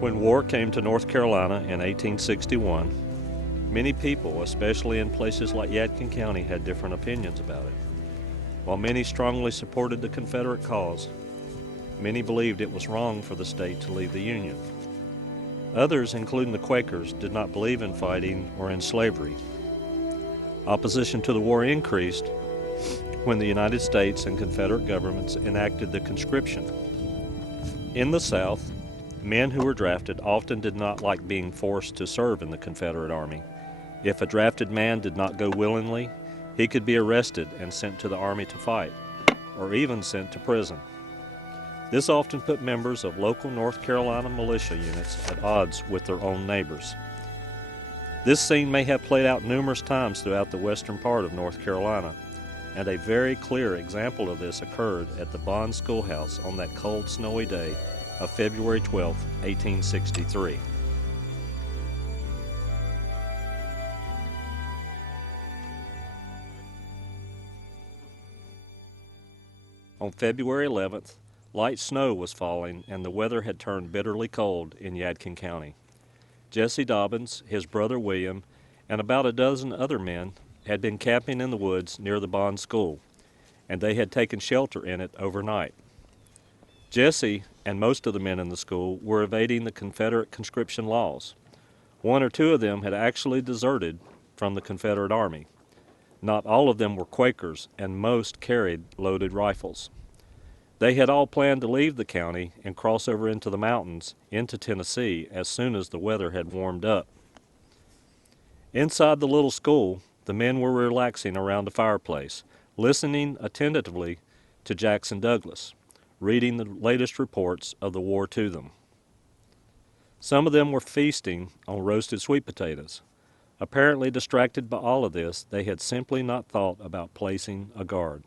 When war came to North Carolina in 1861, many people, especially in places like Yadkin County, had different opinions about it. While many strongly supported the Confederate cause, many believed it was wrong for the state to leave the Union. Others, including the Quakers, did not believe in fighting or in slavery. Opposition to the war increased when the United States and Confederate governments enacted the conscription. In the South, men who were drafted often did not like being forced to serve in the Confederate Army. If a drafted man did not go willingly, he could be arrested and sent to the Army to fight, or even sent to prison. This often put members of local North Carolina militia units at odds with their own neighbors. This scene may have played out numerous times throughout the western part of North Carolina, and a very clear example of this occurred at the Bond Schoolhouse on that cold, snowy day of February 12, 1863. On February 11th, light snow was falling and the weather had turned bitterly cold in Yadkin County. Jesse Dobbins, his brother William, and about a dozen other men had been camping in the woods near the Bond School, and they had taken shelter in it overnight. Jesse and most of the men in the school were evading the Confederate conscription laws. One or two of them had actually deserted from the Confederate Army. Not all of them were Quakers, and most carried loaded rifles. They had all planned to leave the county and cross over into the mountains into Tennessee as soon as the weather had warmed up. Inside the little school, the men were relaxing around the fireplace, listening attentively to Jackson Douglas, reading the latest reports of the war to them. Some of them were feasting on roasted sweet potatoes. Apparently distracted by all of this, they had simply not thought about placing a guard.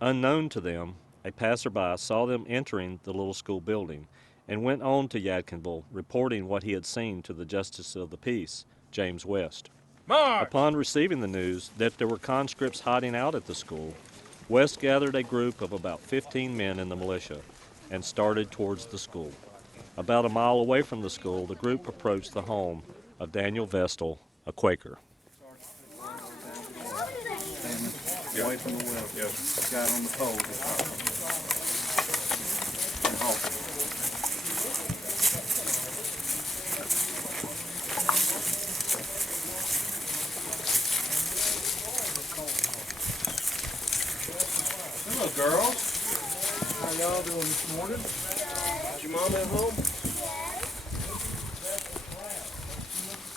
Unknown to them, a passerby saw them entering the little school building and went on to Yadkinville, reporting what he had seen to the Justice of the Peace, James West. March! Upon receiving the news that there were conscripts hiding out at the school, West gathered a group of about 15 men in the militia and started towards the school. About a mile away from the school, the group approached the home of Daniel Vestal, a Quaker. Away from the well. Yes. Got on the pole. Hello, girls. How y'all doing this morning? Is your mom at home?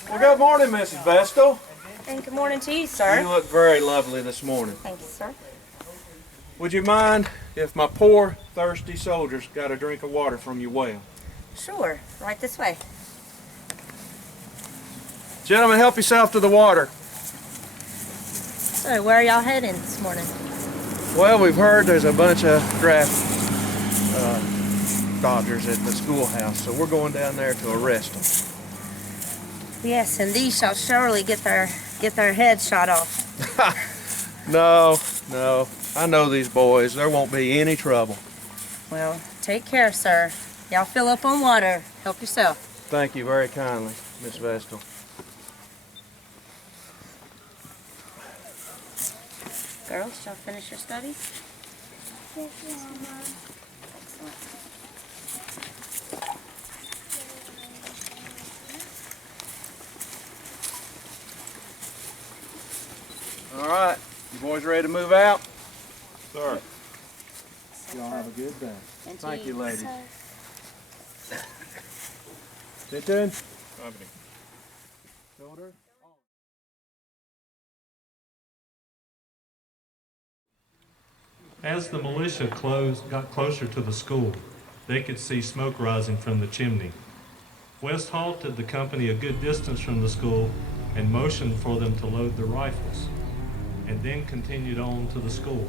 Well, good morning, Mrs. Vestal. And good morning to you, sir. You look very lovely this morning. Thank you, sir. Would you mind if my poor, thirsty soldiers got a drink of water from your well? Sure. Right this way. Gentlemen, help yourself to the water. So, where are y'all heading this morning? Well, we've heard there's a bunch of draft dodgers at the schoolhouse, so we're going down there to arrest them. Yes, and these shall surely get their heads shot off. No. I know these boys. There won't be any trouble. Well, take care, sir. Y'all fill up on water. Help yourself. Thank you very kindly, Miss Vestal. Girls, y'all finish your studies? Yes, Mom. Excellent. All right, you boys ready to move out? Sir. Y'all have a good day. And to Thank you, ladies. So, Sit down. Company. Shoulder. As the militia got closer to the school, they could see smoke rising from the chimney. West halted the company a good distance from the school and motioned for them to load their rifles, and then continued on to the school.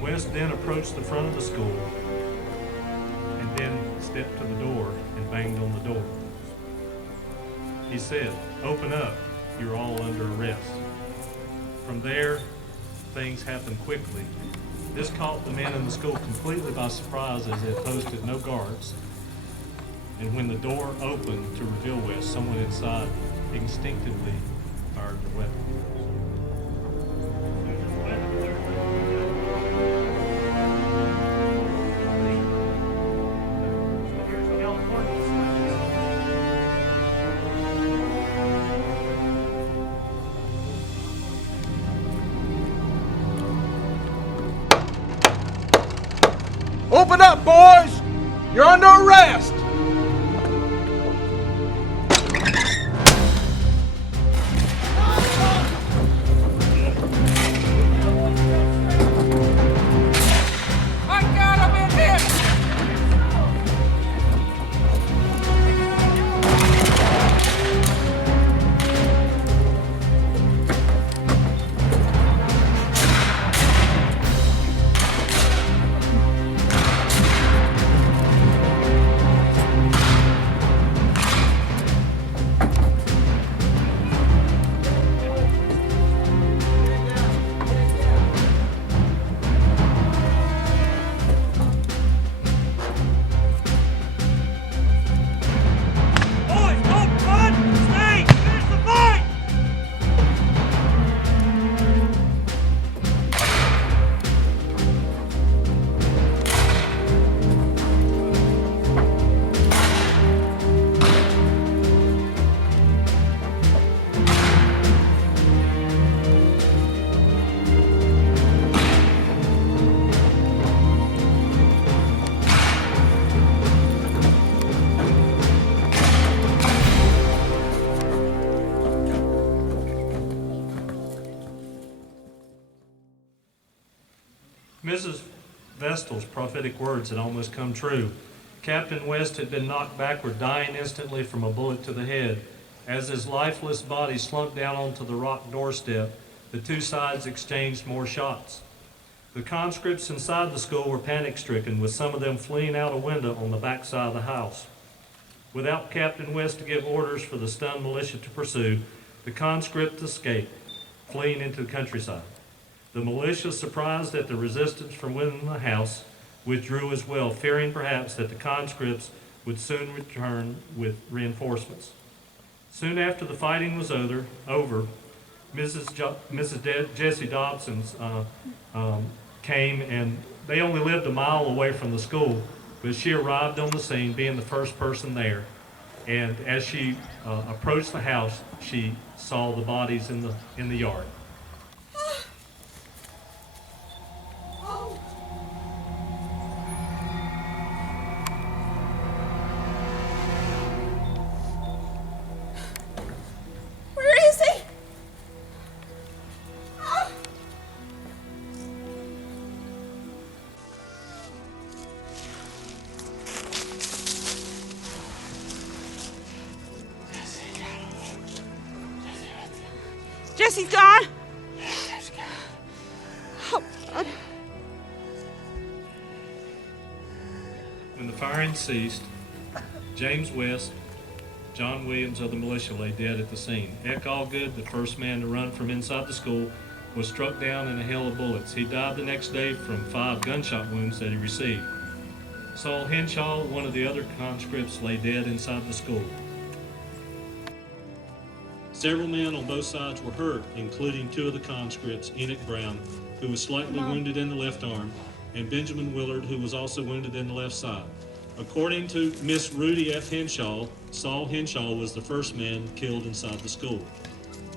West then approached the front of the school and then stepped to the door and banged on the door. He said, "Open up, you're all under arrest." From there, things happened quickly. This caught the men in the school completely by surprise as they posted no guards. and when the door opened to reveal West, someone inside instinctively fired the weapon. Open up, boys! You're under arrest! I got him in here! Mrs. Vestal's prophetic words had almost come true. Captain West had been knocked backward, dying instantly from a bullet to the head. As his lifeless body slumped down onto the rock doorstep, the two sides exchanged more shots. The conscripts inside the school were panic-stricken, with some of them fleeing out a window on the back side of the house. Without Captain West to give orders for the stunned militia to pursue, the conscripts escaped, fleeing into the countryside. The militia, surprised at the resistance from within the house, withdrew as well, fearing perhaps that the conscripts would soon return with reinforcements. Soon after the fighting was over, Mrs. Jessie Dobbins came, and they only lived a mile away from the school, but she arrived on the scene, being the first person there. And as she approached the house, she saw the bodies in the yard. Jessie's gone. Oh, God. When the firing ceased, James West, John Williams of the militia lay dead at the scene. Eck Allgood, the first man to run from inside the school, was struck down in a hail of bullets. He died the next day from 5 gunshot wounds that he received. Saul Henshaw, one of the other conscripts, lay dead inside the school. Several men on both sides were hurt, including 2 of the conscripts, Enoch Brown, who was slightly wounded in the left arm, and Benjamin Willard, who was also wounded in the left side. According to Miss Rudy F. Henshaw, Saul Henshaw was the first man killed inside the school.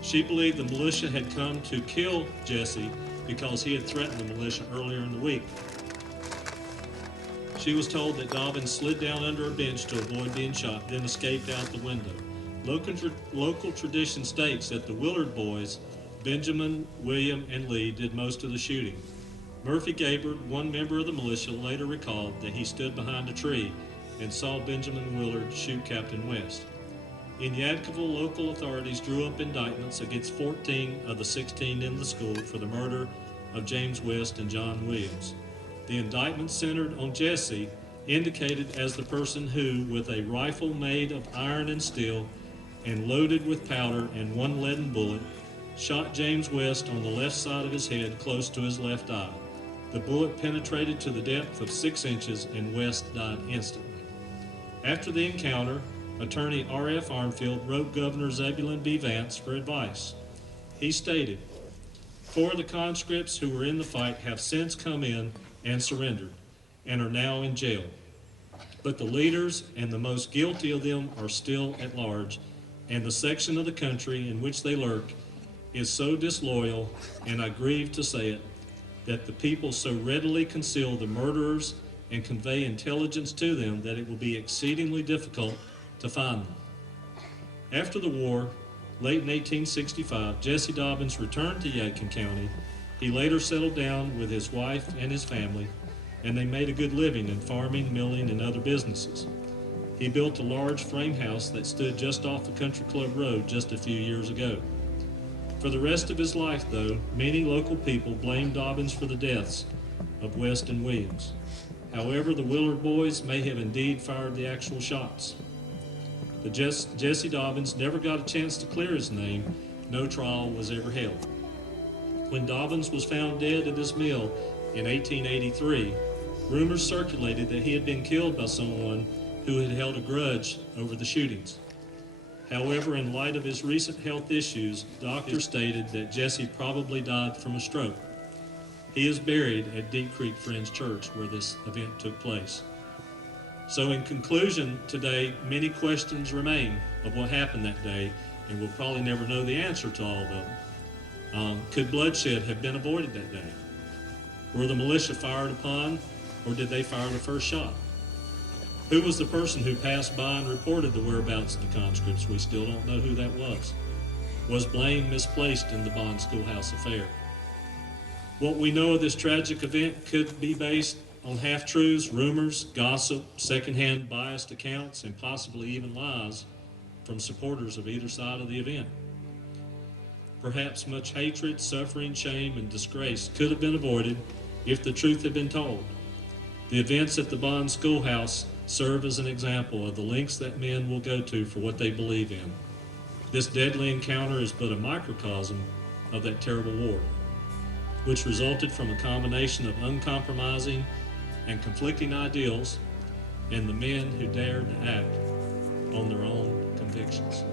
She believed the militia had come to kill Jesse because he had threatened the militia earlier in the week. She was told that Dobbins slid down under a bench to avoid being shot, then escaped out the window. Local tradition states that the Willard boys, Benjamin, William, and Lee, did most of the shooting. Murphy Gabard, one member of the militia, later recalled that he stood behind a tree and saw Benjamin Willard shoot Captain West. In Yadkin, local authorities drew up indictments against 14 of the 16 in the school for the murder of James West and John Williams. The indictment centered on Jesse, indicated as the person who, with a rifle made of iron and steel and loaded with powder and 1 leaden bullet, shot James West on the left side of his head close to his left eye. The bullet penetrated to the depth of 6 inches and West died instantly. After the encounter, attorney R.F. Armfield wrote Governor Zebulon B. Vance for advice. He stated, 4 of the conscripts who were in the fight have since come in and surrendered and are now in jail. But the leaders and the most guilty of them are still at large, and the section of the country in which they lurk is so disloyal, and I grieve to say it, that the people so readily conceal the murderers and convey intelligence to them that it will be exceedingly difficult to find them. After the war, late in 1865, Jesse Dobbins returned to Yadkin County. He later settled down with his wife and his family, and they made a good living in farming, milling, and other businesses. He built a large frame house that stood just off the Country Club Road just a few years ago. For the rest of his life, though, many local people blamed Dobbins for the deaths of West and Williams. However, the Willard boys may have indeed fired the actual shots. But Jesse Dobbins never got a chance to clear his name. No trial was ever held. When Dobbins was found dead at his mill in 1883, rumors circulated that he had been killed by someone who had held a grudge over the shootings. However, in light of his recent health issues, doctors stated that Jesse probably died from a stroke. He is buried at Deep Creek Friends Church, where this event took place. So in conclusion, today, many questions remain of what happened that day, and we'll probably never know the answer to all of them. Could bloodshed have been avoided that day? Were the militia fired upon, or did they fire the first shot? Who was the person who passed by and reported the whereabouts of the conscripts? We still don't know who that was. Was blame misplaced in the Bond Schoolhouse affair? What we know of this tragic event could be based on half-truths, rumors, gossip, secondhand biased accounts, and possibly even lies from supporters of either side of the event. Perhaps much hatred, suffering, shame, and disgrace could have been avoided if the truth had been told. The events at the Bond Schoolhouse serve as an example of the lengths that men will go to for what they believe in. This deadly encounter is but a microcosm of that terrible war, which resulted from a combination of uncompromising and conflicting ideals and the men who dared to act on their own convictions.